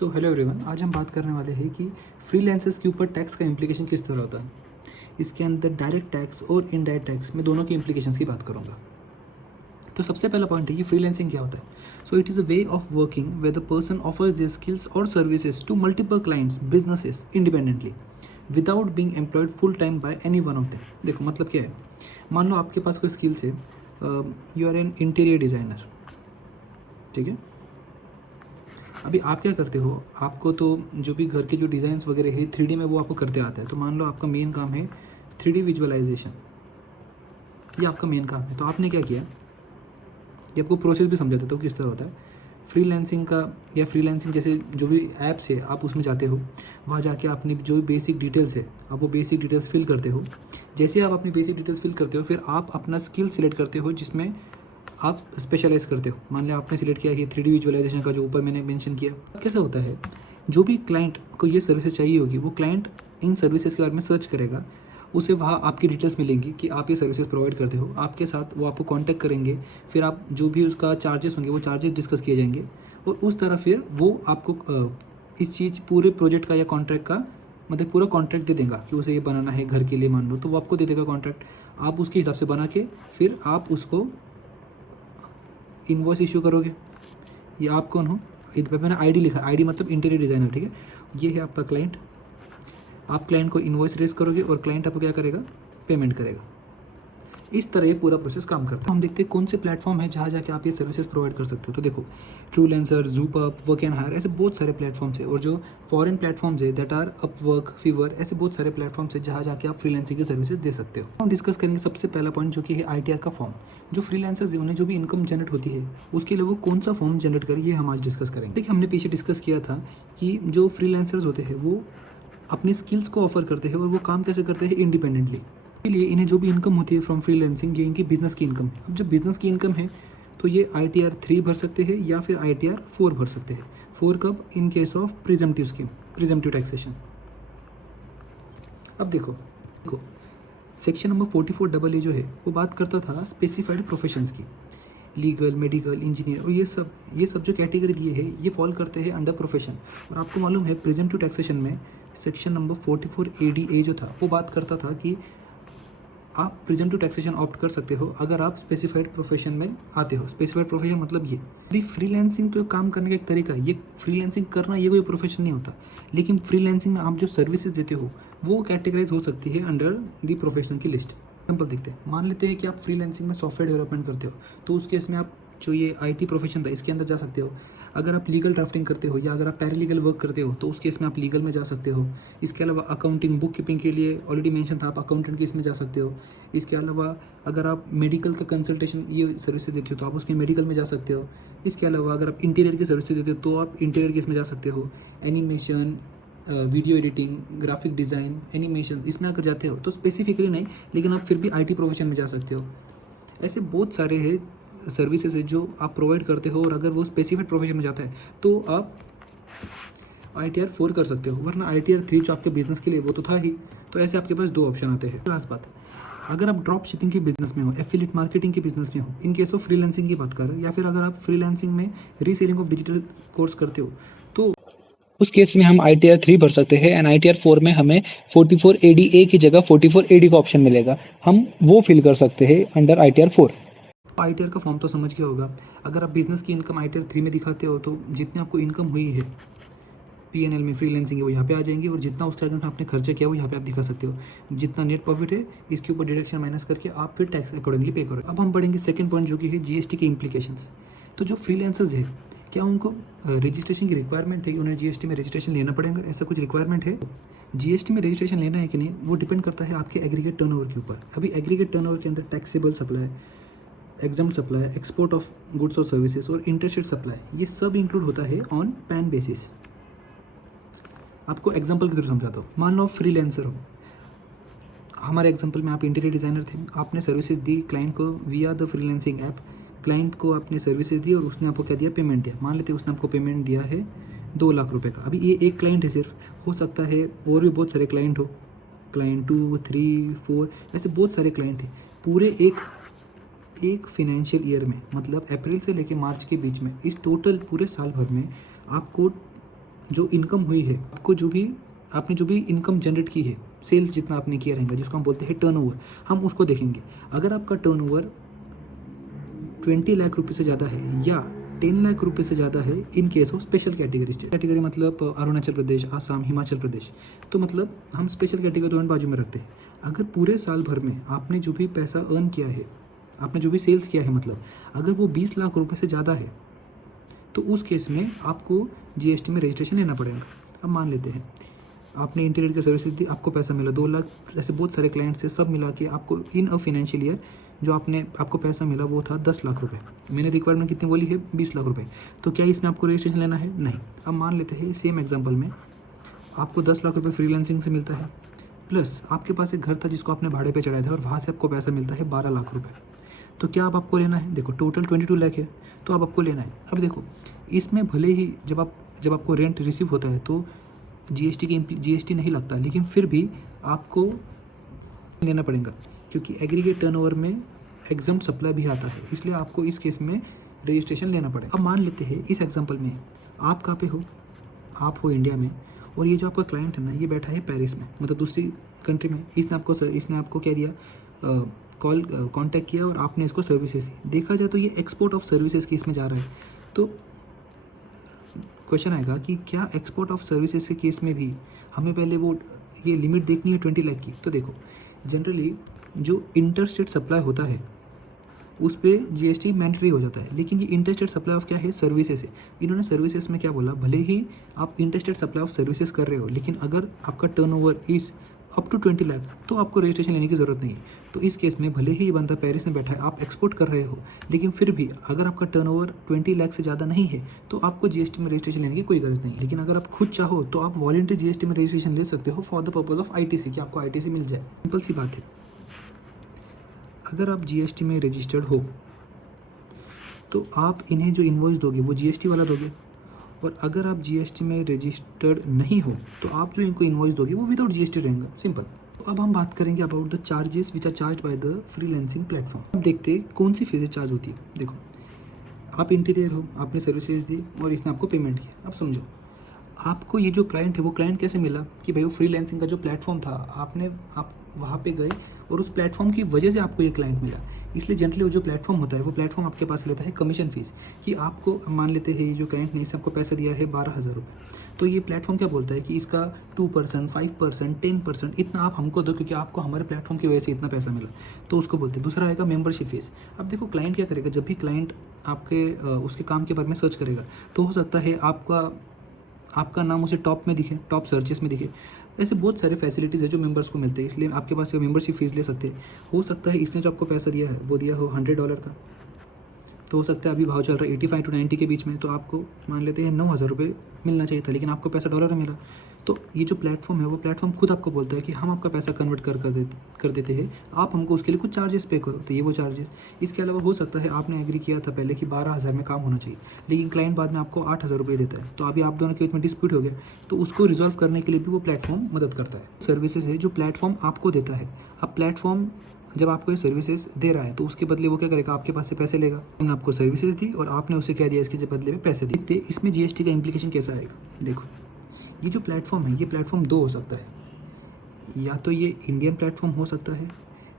So hello everyone, आज हम बात करने वाले हैं कि फ्रीलांसर्स के ऊपर टैक्स का इम्प्लीकेशन किस तरह होता है। इसके अंदर डायरेक्ट टैक्स और इनडायरेक्ट टैक्स में दोनों के इम्प्लीकेशंस की बात करूंगा। तो सबसे पहला पॉइंट है कि फ्रीलांसिंग क्या होता है। So it is a way of working where the person offers their skills और services to multiple clients businesses independently without being employed full time by any one of them. देखो मतलब क्या है, मान लो आपके पास कोई स्किल्स है, you are an interior designer, ठीक है। अभी आप क्या करते हो, आपको तो जो भी घर के जो डिज़ाइंस वगैरह है 3D में वो आपको करते आता है। तो मान लो आपका मेन काम है 3D विजुअलाइजेशन, ये आपका मेन काम है। तो आपने क्या किया, ये आपको प्रोसेस भी समझा देता हूँ किस तरह होता है फ्रीलांसिंग का। या फ्रीलांसिंग जैसे जो भी ऐप्स है आप उसमें जाते हो, वहाँ जाके अपनी जो भी बेसिक डिटेल्स है आप वो बेसिक डिटेल्स फिल करते हो। जैसे आप अपनी बेसिक डिटेल्स फिल करते हो, फिर आप अपना स्किल सिलेक्ट करते हो जिसमें आप स्पेशलाइज करते हो। मान लिया आपने सिलेक्ट किया कि 3D विजुअलाइजेशन का, जो ऊपर मैंने मेंशन किया। कैसे होता है, जो भी क्लाइंट को ये सर्विसेज चाहिए होगी, वो क्लाइंट इन सर्विसेज के बारे में सर्च करेगा, उसे वहाँ आपकी डिटेल्स मिलेंगी कि आप ये सर्विसेज प्रोवाइड करते हो। आपके साथ वो आपको कांटेक्ट करेंगे, फिर आप जो भी उसका चार्जेस होंगे वो चार्जेस डिस्कस किए जाएंगे, और उस तरह फिर वो आपको इस चीज़ पूरे प्रोजेक्ट का या कॉन्ट्रैक्ट का मतलब पूरा कॉन्ट्रैक्ट दे देगा कि उसे ये बनाना है घर के लिए, मान लो, तो वो आपको दे देगा कॉन्ट्रैक्ट। आप उसके हिसाब से बना के फिर आप उसको इनवॉइस इशू करोगे। ये आप कौन हो, इस पर मैंने आईडी लिखा, आईडी मतलब इंटीरियर डिज़ाइनर, ठीक है। ये है आपका क्लाइंट। आप क्लाइंट को इनवॉइस रेज करोगे और क्लाइंट आपको क्या करेगा, पेमेंट करेगा। इस तरह ये पूरा प्रोसेस काम करता है। हम देखते हैं कौन से प्लेटफॉर्म है जहाँ जाके आप ये सर्विसेज प्रोवाइड कर सकते हो। तो देखो, फ्रीलांसर, ज़ूपअप, वर्क एंड हायर, ऐसे बहुत सारे प्लेटफॉर्म्स है। और जो फॉरेन प्लेटफॉर्म्स है दैट आर अपवर्क, फीवर, ऐसे बहुत सारे प्लेटफॉर्म्स है जहाँ जाके आप फ्रीलांसिंग की सर्विसेज दे सकते हो। हम डिस्कस करेंगे सबसे पहला पॉइंट जो कि है ITR का फॉर्म। जो फ्रीलांसर्स है उन्हें जो भी इनकम जनरेट होती है उसके लिए वो कौन सा फॉर्म जनरेट करें, ये हम आज डिस्कस करेंगे। देखिए, हमने पीछे डिस्कस किया था कि जो फ्रीलांसर्स होते हैं वो अपनी स्किल्स को ऑफर करते हैं और वो काम कैसे करते हैं, इंडिपेंडेंटली। इसलिए इन्हें जो भी इनकम होती है फ्रॉम फ्रीलांसिंग, ये इनकी बिजनेस की इनकम। अब जब बिजनेस की इनकम है तो ये ITR 3 भर सकते हैं या फिर ITR 4 भर सकते हैं। 4 कब, in case of presumptive scheme, presumptive taxation. अब देखो सेक्शन नंबर 44AA जो है वो बात करता था स्पेसिफाइड प्रोफेशंस की, लीगल, मेडिकल, इंजीनियर, और ये सब जो कैटेगरी दिए हैं ये फॉल करते हैं अंडर प्रोफेशन। और आपको मालूम है प्रिजम्पटिव टैक्सेशन में सेक्शन नंबर 44ADA जो था वो बात करता था कि आप प्रिजम्पटिव टैक्सेशन ऑप्ट कर सकते हो अगर आप स्पेसिफाइड प्रोफेशन में आते हो। स्पेसिफाइड प्रोफेशन मतलब ये भी फ्रीलांसिंग तो काम करने का एक तरीका है। ये फ्रीलांसिंग करना ये कोई प्रोफेशन नहीं होता, लेकिन फ्रीलांसिंग में आप जो सर्विसेज देते हो वो कैटेगराइज हो सकती है अंडर दी प्रोफेशन की लिस्ट। एग्जाम्पल देखते हैं, मान लेते हैं कि आप फ्रीलांसिंग में सॉफ्टवेयर डेवलपमेंट करते हो, तो उस केस में आप जो ये IT प्रोफेशन था इसके अंदर जा सकते हो। अगर आप लीगल ड्राफ्टिंग करते हो या अगर आप पैरालीगल वर्क करते हो तो उस केस में आप लीगल में जा सकते हो। इसके अलावा अकाउंटिंग, बुक कीपिंग के लिए ऑलरेडी मेंशन था, आप अकाउंटेंट के इसमें जा सकते हो। इसके अलावा अगर आप मेडिकल का कंसल्टेशन ये सर्विसेज देते हो तो आप उसमें मेडिकल में जा सकते हो। इसके अलावा अगर आप इंटीरियर की सर्विसेज देते हो तो आप इंटीरियर के इसमें जा सकते हो। Animation, video editing, graphic design, animation, इसमें अगर जाते हो तो स्पेसिफिकली नहीं, लेकिन आप फिर भी IT प्रोफेशन में जा सकते हो। ऐसे बहुत सारे हैं सर्विसेज है जो आप प्रोवाइड करते हो, और अगर वो स्पेसिफिक प्रोफेशन में जाता है तो आप ITR 4 कर सकते हो, वरना ITR 3 जो आपके बिजनेस के लिए वो तो था ही। तो ऐसे आपके पास 2 ऑप्शन आते हैं। लास्ट बात, अगर आप ड्रॉप शिपिंग के बिजनेस में हो, एफिलिएट मार्केटिंग के बिजनेस में हो, इन केस ऑफ फ्रीलांसिंग की बात करें, या फिर अगर आप फ्रीलांसिंग में रीसेलिंग ऑफ डिजिटल कोर्स करते हो, तो उस केस में हम ITR 3 भर सकते हैं। एंड ITR 4 में हमें 44ADA की जगह 44AD का ऑप्शन मिलेगा, हम वो फिल कर सकते हैं अंडर ITR 4। ITR का फॉर्म तो समझ गया होगा। अगर आप बिजनेस की इनकम ITR 3 में दिखाते हो तो जितने आपको इनकम हुई है PNL में फ्रीलांसिंग है वो यहाँ पे आ जाएंगी, और जितना उस टाइम आपने खर्चा किया वो यहाँ पे आप दिखा सकते हो। जितना नेट प्रॉफिट है इसके ऊपर डिडक्शन माइनस करके आप फिर टैक्स अकॉर्डिंगली पे करो। अब हम पढ़ेंगे सेकंड पॉइंट जो कि है GST के इम्प्लीकेशंस। तो जो फ्रीलांसर्स है, क्या उनको रजिस्ट्रेशन की रिक्वायरमेंट है कि उन्हें GST में रजिस्ट्रेशन लेना पड़ेगा, ऐसा कुछ रिक्वायरमेंट है? GST में रजिस्ट्रेशन लेना है कि नहीं वो डिपेंड करता है आपके एग्रीगेट टर्नओवर के ऊपर। अभी एग्रीगेट टर्नओवर के अंदर taxable supply, exempt supply, export of goods और सर्विसेज और इंटरस्टेट सप्लाई, ये सब इंक्लूड होता है ऑन पैन बेसिस। आपको एग्जांपल के थ्रू समझाता हूँ। मान लो आप फ्रीलांसर हो, हमारे एग्जांपल में आप इंटीरियर डिज़ाइनर थे, आपने सर्विसेज दी क्लाइंट को विया द फ्रीलांसिंग ऐप। क्लाइंट को आपने सर्विसेज दी और उसने आपको क्या दिया, पेमेंट दिया। मान लेते हैं उसने आपको पेमेंट दिया है 2 लाख रुपए का। अभी ये एक क्लाइंट है सिर्फ, हो सकता है और भी बहुत सारे क्लाइंट हो, क्लाइंट 2, 3, 4, ऐसे बहुत सारे क्लाइंट हैं। पूरे एक फिनेंशियल ईयर में, मतलब अप्रैल से लेकर मार्च के बीच में, इस टोटल पूरे साल भर में आपको जो इनकम हुई है, आपको आपने जो भी इनकम जनरेट की है, सेल्स जितना आपने किया रहेगा, जिसको हम बोलते हैं टर्नओवर, हम उसको देखेंगे। अगर आपका टर्नओवर 20 लाख रुपये से ज़्यादा है या 10 लाख रुपये से ज़्यादा है in case of special category state. Category मतलब अरुणाचल प्रदेश, आसाम, हिमाचल प्रदेश, तो मतलब हम स्पेशल कैटेगरी तुरंत बाजू में रखते हैं। अगर पूरे साल भर में आपने जो भी पैसा अर्न किया है, आपने जो भी सेल्स किया है, मतलब अगर वो 20 लाख रुपये से ज़्यादा है, तो उस केस में आपको जीएसटी में रजिस्ट्रेशन लेना पड़ेगा। अब मान लेते हैं आपने इंटीरियर की सर्विसेज दी, आपको पैसा मिला 2 लाख, ऐसे बहुत सारे क्लाइंट्स से सब मिला के आपको इन अ फाइनेंशियल ईयर जो आपको पैसा मिला वो था 10 लाख रुपए। मैंने रिक्वायरमेंट कितनी बोली है? 20 लाख रुपए। तो क्या इसमें आपको रजिस्ट्रेशन लेना है? नहीं। अब मान लेते हैं सेम एग्जांपल में आपको 10 लाख रुपए फ्रीलांसिंग से मिलता है, प्लस आपके पास एक घर था जिसको आपने भाड़े पे चढ़ाया था और वहाँ से आपको पैसा मिलता है 12 लाख रुपए। तो क्या अब आपको लेना है? देखो टोटल 22 लाख है, तो अब आपको लेना है। अब देखो इसमें भले ही जब आपको रेंट रिसीव होता है तो जीएसटी नहीं लगता, लेकिन फिर भी आपको लेना पड़ेगा क्योंकि एग्रीगेट टर्नओवर में एग्जम्प्ट सप्लाई भी आता है, इसलिए आपको इस केस में रजिस्ट्रेशन लेना पड़ेगा। अब मान लेते हैं इस एग्जांपल में आप कहाँ पे हो? आप हो इंडिया में, और ये जो आपका क्लाइंट है ना, ये बैठा है पेरिस में, मतलब दूसरी कंट्री में। इसने आपको क्या दिया? कांटेक्ट किया और आपने इसको सर्विसेज दी। देखा जाए तो ये एक्सपोर्ट ऑफ सर्विसेज केस में जा रहा है। तो क्वेश्चन आएगा कि क्या एक्सपोर्ट ऑफ सर्विसेज के केस में भी हमें पहले ये लिमिट देखनी है 20 लाख की? तो देखो जनरली जो इंटरस्टेट सप्लाई होता है उस पर जीएसटी मैंडेटरी हो जाता है, लेकिन ये इंटरस्टेट सप्लाई ऑफ क्या है? सर्विसेज है। इन्होंने सर्विसेज में क्या बोला? भले ही आप इंटरस्टेट सप्लाई ऑफ सर्विसेज कर रहे हो, लेकिन अगर आपका turnover is up to 20 lakh तो आपको रजिस्ट्रेशन लेने की ज़रूरत नहीं है। तो इस केस में भले ही ये बंदा पेरिस में बैठा है, आप एक्सपोर्ट कर रहे हो, लेकिन फिर भी अगर आपका टर्नओवर 20 लाख से ज़्यादा नहीं है तो आपको जीएसटी में रजिस्ट्रेशन लेने की कोई गरज नहीं है। लेकिन अगर आप खुद चाहो तो आप वॉलंटरी जीएसटी में रजिस्ट्रेशन ले सकते हो for the purpose of ITC, कि आपको आईटीसी मिल जाए। सिंपल सी बात है। अगर आप जीएसटी में रजिस्टर्ड हो तो आप इन्हें जो इन्वॉइस दोगे वो जीएसटी वाला दोगे, और अगर आप जीएसटी में रजिस्टर्ड नहीं हो तो आप जो इनको इन्वॉइस दोगे वो विदाउट जीएसटी रहेगा। सिंपल। तो अब हम बात करेंगे about the charges which are charge by the freelancing platform. अब देखते हैं कौन सी फीसें चार्ज होती है। देखो आप इंटीरियर हो, आपने सर्विसेज दी और इसने आपको पेमेंट किया। अब समझो आपको ये जो क्लाइंट है वो क्लाइंट कैसे मिला? कि भाई वो फ्रीलांसिंग का जो प्लेटफॉर्म था, आप वहाँ पे गए और उस प्लेटफॉर्म की वजह से आपको ये क्लाइंट मिला। इसलिए जनरली वो जो प्लेटफॉर्म होता है वो प्लेटफॉर्म आपके पास लेता है कमीशन फीस, कि आपको मान लेते हैं ये जो क्लाइंट ने इससे आपको पैसा दिया है 12,000 रुपये, तो ये प्लेटफॉर्म क्या बोलता है कि इसका 2%, 5%, 10% इतना आप हमको दो, क्योंकि आपको हमारे प्लेटफॉर्म की वजह से इतना पैसा मिला, तो उसको बोलते हैं। दूसरा आएगा मेंबरशिप फीस। अब देखो क्लाइंट क्या करेगा, जब भी क्लाइंट आपके उसके काम के बारे में सर्च करेगा तो हो सकता है आपका नाम उसे टॉप में दिखे, टॉप सर्चेस में दिखे। ऐसे बहुत सारे फैसिलिटीज़ है जो मेंबर्स को मिलते हैं, इसलिए आपके पास मेंबरशिप फीस ले सकते हैं। हो सकता है इसने जो आपको पैसा दिया है वो दिया हो $100 का, तो हो सकता है अभी भाव चल रहा है 85 to 90 के बीच में, तो आपको मान लेते हैं 9,000 रुपये मिलना चाहिए था, लेकिन आपको पैसा डॉलर में मिला। तो ये जो प्लेटफॉर्म है वो प्लेटफॉर्म खुद आपको बोलता है कि हम आपका पैसा कन्वर्ट कर देते हैं, आप हमको उसके लिए कुछ चार्जेस पे करो। तो ये वो चार्जेस। इसके अलावा हो सकता है आपने एग्री किया था पहले कि 12,000 में काम होना चाहिए, लेकिन क्लाइंट बाद में आपको 8,000 रुपये देता है, तो अभी आप दोनों के बीच में डिस्प्यूट हो गया, तो उसको रिजॉल्व करने के लिए भी वो प्लेटफॉर्म मदद करता है। सर्विसेज है जो प्लेटफॉर्म आपको देता है। अब प्लेटफॉर्म जब आपको ये सर्विसेज दे रहा है तो उसके बदले वो क्या करेगा? आपके पास से पैसे लेगा। हमने आपको सर्विसेज दी और आपने उसे क्या दिया? इसके बदले में पैसे दिए। इसमें जीएसटी का इम्प्लीकेशन कैसा आएगा? देखो ये जो प्लेटफॉर्म है, ये प्लेटफॉर्म दो हो सकता है, या तो ये इंडियन प्लेटफॉर्म हो सकता है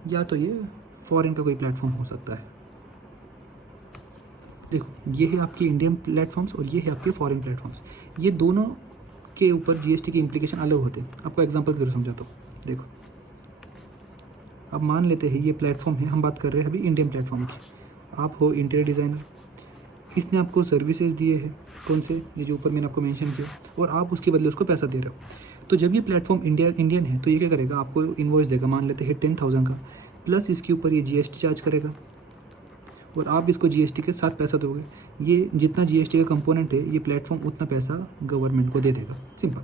या तो ये फॉरेन का कोई प्लेटफॉर्म हो सकता है। देखो ये है आपके इंडियन प्लेटफॉर्म्स और ये है आपके फॉरेन प्लेटफॉर्म्स। ये दोनों के ऊपर जीएसटी के इम्प्लीकेशन अलग होते हैं। आपको एग्जांपल के थ्रू समझाता हूँ। देखो अब मान लेते हैं ये प्लेटफॉर्म है, हम बात कर रहे हैं अभी इंडियन प्लेटफॉर्म की। आप हो इंटीरियर डिज़ाइनर, इसने आपको सर्विसेज दिए हैं, कौन से? ये जो ऊपर मैंने आपको मेंशन किया, और आप उसके बदले उसको पैसा दे रहे हो। तो जब ये प्लेटफॉर्म इंडियन है तो ये क्या करेगा? आपको इन्वॉइस देगा, मान लेते हैं 10,000 का, प्लस इसके ऊपर ये जीएसटी चार्ज करेगा और आप इसको जीएसटी के साथ पैसा दोगे। ये जितना जीएसटी का कंपोनेंट है ये प्लेटफॉर्म उतना पैसा गवर्नमेंट को दे देगा। सिंपल।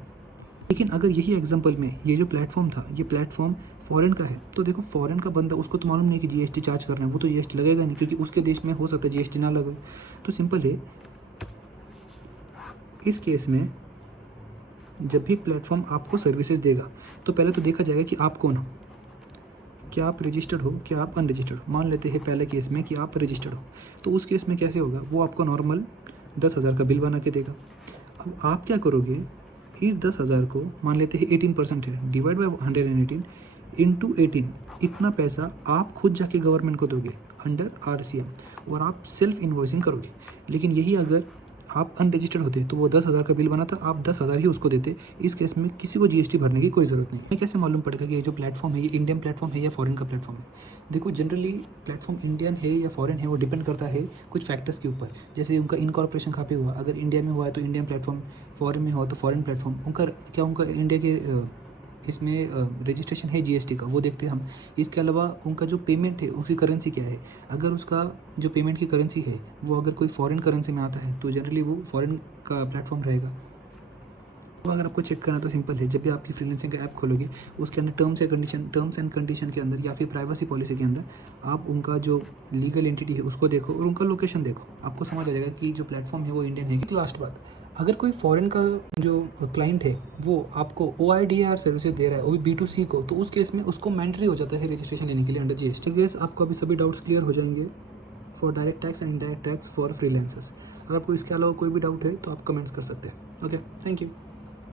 लेकिन अगर यही एग्जांपल में ये जो प्लेटफॉर्म था, ये प्लेटफॉर्म फॉरेन का है, तो देखो फॉरेन का बंदा, उसको तो मालूम नहीं कि जीएसटी चार्ज करना है, वो तो जीएसटी लगेगा नहीं, क्योंकि उसके देश में हो सकता है जीएसटी ना लगे। तो सिंपल है, इस केस में जब भी प्लेटफॉर्म आपको सर्विसेज देगा तो पहले तो देखा जाएगा कि आप कौन हो, क्या आप रजिस्टर्ड हो, क्या आप अनरजिस्टर्ड हो। मान लेते हैं पहले केस में कि आप रजिस्टर्ड हो, तो उस केस में कैसे होगा? वो आपको नॉर्मल 10,000 का बिल बना के देगा। अब आप क्या करोगे, इस 10,000 को मान लेते हैं 18% है, डिवाइड बाय 118 इंटू 18, इतना पैसा आप खुद जाके गवर्नमेंट को दोगे अंडर RCM और आप सेल्फ इन्वॉइसिंग करोगे। लेकिन यही अगर आप अनरजिस्टर्ड होते तो वो 10,000 का बिल बना था, आप 10,000 ही उसको देते। इस केस में किसी को GST भरने की कोई ज़रूरत नहीं। हमें कैसे मालूम पड़ेगा कि ये जो प्लेटफॉर्म है ये इंडियन प्लेटफॉर्म है या फॉरेन का प्लेटफॉर्म है? देखो, जनरली प्लेटफॉर्म इंडियन है या फॉरेन है वो डिपेंड करता है कुछ फैक्टर्स के ऊपर। जैसे उनका इनकॉर्पोरेशन कहाँ पे हुआ, अगर इंडिया में हुआ है तो इंडियन प्लेटफॉर्म, फॉरेन में हुआ तो फॉरेन प्लेटफॉर्म। उनका इंडिया के इसमें रजिस्ट्रेशन है GST का, वो देखते हैं हम। इसके अलावा उनका जो पेमेंट है उसकी करेंसी क्या है, अगर उसका जो पेमेंट की करेंसी है वो अगर कोई फॉरेन करेंसी में आता है तो जनरली वो फॉरेन का प्लेटफॉर्म रहेगा। तो अगर आपको चेक करना तो सिंपल है, जब भी आपकी फ्रीलांसिंग का ऐप खोलोगे उसके अंदर टर्म्स एंड कंडीशन के अंदर या फिर प्राइवेसी पॉलिसी के अंदर आप उनका जो लीगल एंटिटी है उसको देखो और उनका लोकेशन देखो, आपको समझ आ जाएगा कि जो प्लेटफॉर्म है वो इंडियन है। लास्ट बात, अगर कोई फॉरेन का जो क्लाइंट है वो आपको OIDR सर्विसेज दे रहा है, वो भी B2C को, तो उस केस में उसको मैंडेटरी हो जाता है रजिस्ट्रेशन लेने के लिए अंडर GST। गेस आपको अभी सभी डाउट्स क्लियर हो जाएंगे for direct tax and indirect tax for freelancers. अगर आपको इसके अलावा कोई भी डाउट है तो आप कमेंट्स कर सकते हैं। Okay, thank you.